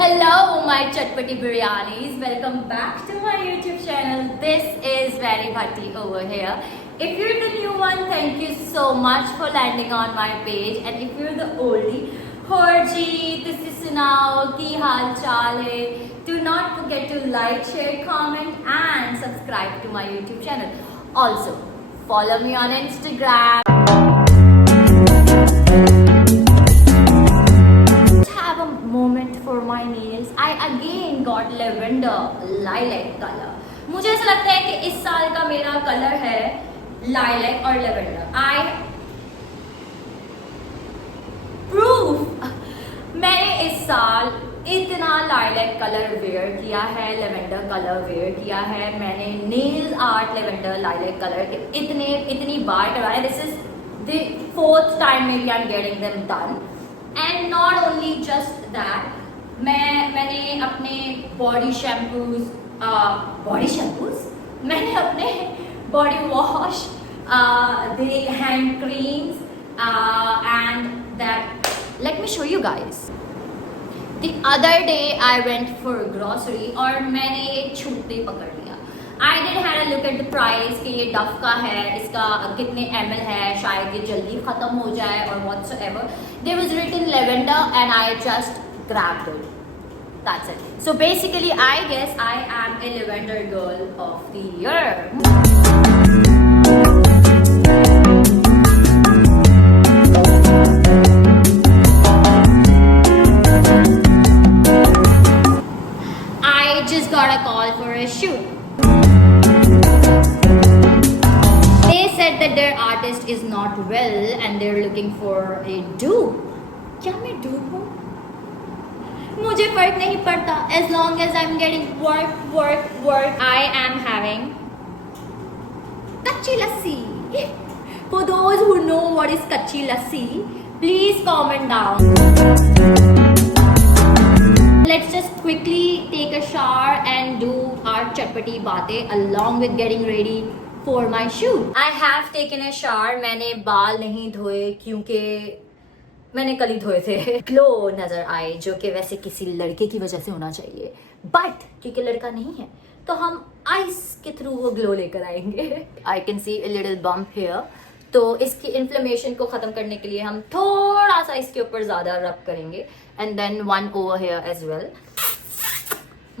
Hello, my Chatpati Biryanis. Welcome back to my YouTube channel. This is Very Bhatti over here. If you're the new one, thank you so much for landing on my page. And if you're the oldie, Horji, this is Sunao, ki hal chal hai. Do not forget to like, share, comment, and subscribe to my YouTube channel. Also, follow me on Instagram. Moment for my nails. I again got lavender lilac color. मुझे ऐसा लगता है कि इस साल का मेरा कलर है lilac और lavender. I proof मैंने इस साल इतना lilac कलर वेयर किया है, lavender कलर वेयर किया है. मैंने nails art lavender lilac colour इतनी बार करवाया. This is the 4th time maybe I'm getting them done. And not only just that, मैंने अपने बॉडी शैम्पूज मैंने अपने body wash, the hand creams and that. Let me show you guys. The other day I went for grocery और मैंने ये छूटते पकड़ लिया. I did had a look at the price कि ये डफ का है, इसका कितने ml है, शायद ये जल्दी ख़त्म हो जाए और whatsoever. There was written lavender and I just grabbed it. That's it. So basically I guess I am a lavender girl of the year. I just got a call for a shoot. That their artist is not well and they're looking for a dupe. क्या मैं dupe हूँ? मुझे फर्क नहीं पड़ता as long as I'm getting work. I am having कच्ची लस्सी. For those who know what is कच्ची लस्सी, please comment down. Let's just quickly take a shower and do our chatpati बातें along with getting ready for my shoot. I have taken a shower. मैंने बाल नहीं धोए क्योंकि मैंने कल ही धोए थे. ग्लो नजर आए जो कि वैसे किसी लड़के की वजह से होना चाहिए, बट क्योंकि लड़का नहीं है तो हम आइस के थ्रू वो ग्लो लेकर आएंगे. I can see a little bump here. तो इसकी इन्फ्लेमेशन को ख़त्म करने के लिए हम थोड़ा सा इसके ऊपर ज़्यादा रब करेंगे. And then one over here as well.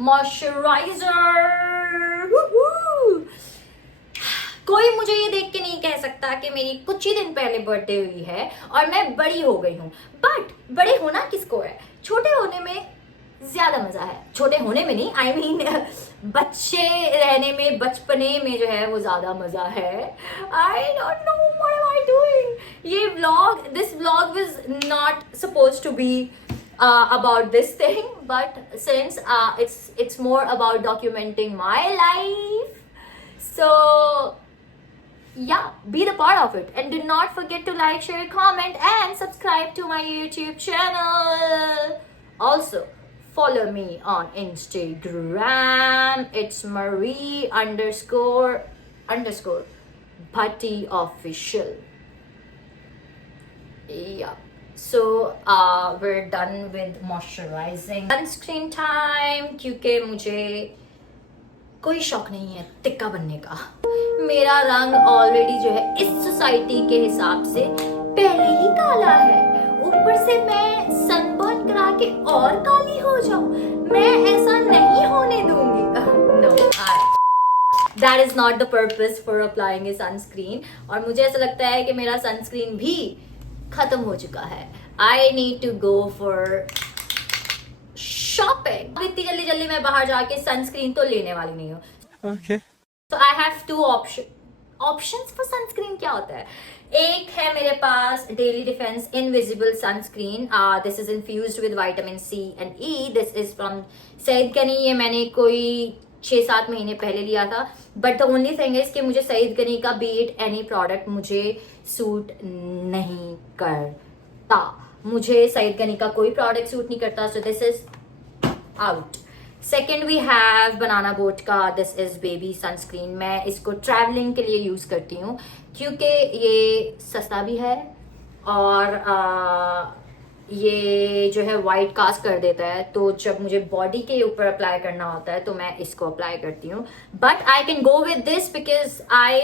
Moisturiser. कोई मुझे ये देख के नहीं कह सकता कि मेरी कुछ ही दिन पहले बर्थडे हुई है और मैं बड़ी हो गई हूँ. बट बड़े होना किसको है? छोटे होने में ज्यादा मजा है. छोटे होने में नहीं, आई मीन बच्चे रहने में, बचपने में जो है वो ज्यादा मजा है. I don't know what am I doing. ये vlog, this vlog was not supposed to be about this thing, but since it's more about documenting my life, so yeah, be the part of it. And do not forget to like, share, comment and subscribe to my YouTube channel. Also follow me on Instagram. It's Marie _ Bhatti official. Yeah. So we're done with moisturizing. Sunscreen time. क्योंकि मुझे कोई शौक नहीं है टिक्का बनने का. मेरा रंग ऑलरेडी जो है इस सोसाइटी के हिसाब से पहले ही काला है. ऊपर से मैं सनबर्न करा के और काली हो जाऊं. मैं ऐसा नहीं होने दूंगी. No, that is not the purpose for applying a sunscreen. और मुझे ऐसा लगता है कि मेरा सनस्क्रीन भी खत्म हो चुका है. I need to go for shopping. इतनी जल्दी मैं बाहर जाके सनस्क्रीन तो लेने वाली नहीं हूँ. Okay. So I have two options for sunscreen. क्या होता है? एक है मेरे पास Daily Defense Invisible Sunscreen. This is infused with vitamin C and E. This is from Saeed गनी. ये मैंने कोई 6-7 महीने पहले लिया था. But the only thing is कि मुझे सईद गनी का बीट एनी प्रोडक्ट मुझे सूट नहीं करता. मुझे सईद गनी का कोई प्रोडक्ट सूट नहीं करता. So this is out. Second we have banana boat का दिस इज बेबी सनस्क्रीन. मैं इसको ट्रैवलिंग के लिए यूज करती हूँ क्योंकि ये सस्ता भी है और ये जो है वाइट कास्ट कर देता है, तो जब मुझे बॉडी के ऊपर अप्लाई करना होता है तो मैं इसको अप्लाई करती हूँ. But I can go with this because I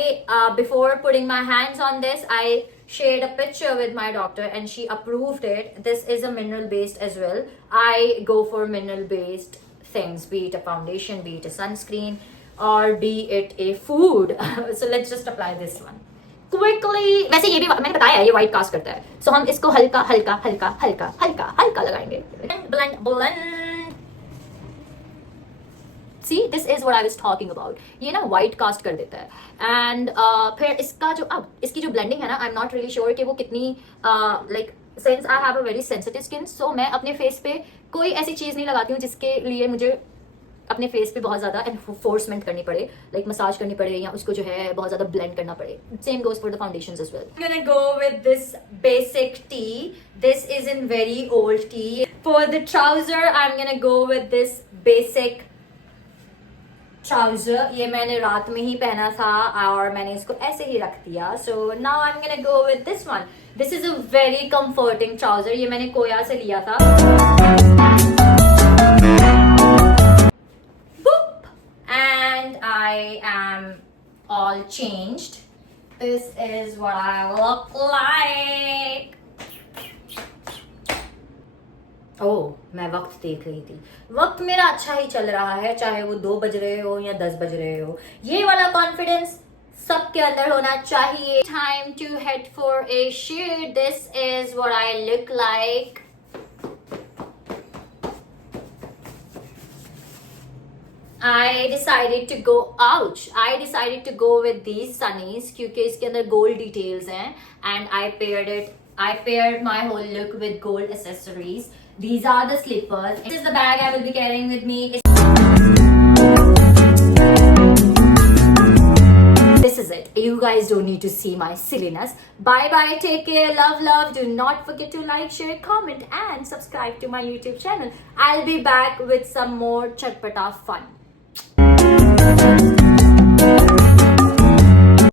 before putting my hands on this I shared a picture with my doctor and she approved it. This is a mineral based as well. I go for mineral based things, be it a foundation, be it a sunscreen, or be it a food. So let's just apply this one quickly. वैसे ये भी मैंने बताया है ये white cast करता है, so हम इसको हल्का हल्का हल्का हल्का हल्का हल्का लगाएंगे. Blend blend. See, this is what I was talking about. ये ना white cast कर देता है. And फिर इसका जो अब इसकी जो blending है ना, I'm not really sure कि वो कितनी like since I have a very sensitive skin, so मैं अपने face पे कोई ऐसी चीज़ नहीं लगाती हूँ जिसके लिए मुझे अपने फेस पे बहुत ज़्यादा एनफोर्समेंट करनी पड़े, लाइक मसाज करनी पड़े या उसको जो है बहुत ज़्यादा ब्लेंड करना पड़े. Same goes for the foundations as well. I'm gonna go with this basic tea. This is in very old tea. For the trouser, I'm gonna go with this basic trouser. ये मैंने रात में ही पहना था और मैंने इसको ऐसे ही रख दिया. So now I am gonna go with this one. This is a very comforting trouser. ये मैंने कोया से लिया था. And I am all changed. This is what I look like. Oh, मैं वक्त देख रही थी. वक्त मेरा अच्छा ही चल रहा है, चाहे वो 2 बज रहे हो या 10 बज रहे हो. ये वाला कॉन्फिडेंस सबके अंदर होना चाहिए. Time to head for a shoot. This is what I look like. I decided to go ouch. I decided to go with these sunnies क्योंकि इसके अंदर gold details हैं and I paired my whole look with gold accessories. These are the slippers. This is the bag I will be carrying with me. This is it. You guys don't need to see my silliness. Bye bye. Take care. Love, love. Do not forget to like, share, comment, and subscribe to my YouTube channel. I'll be back with some more chatpata fun.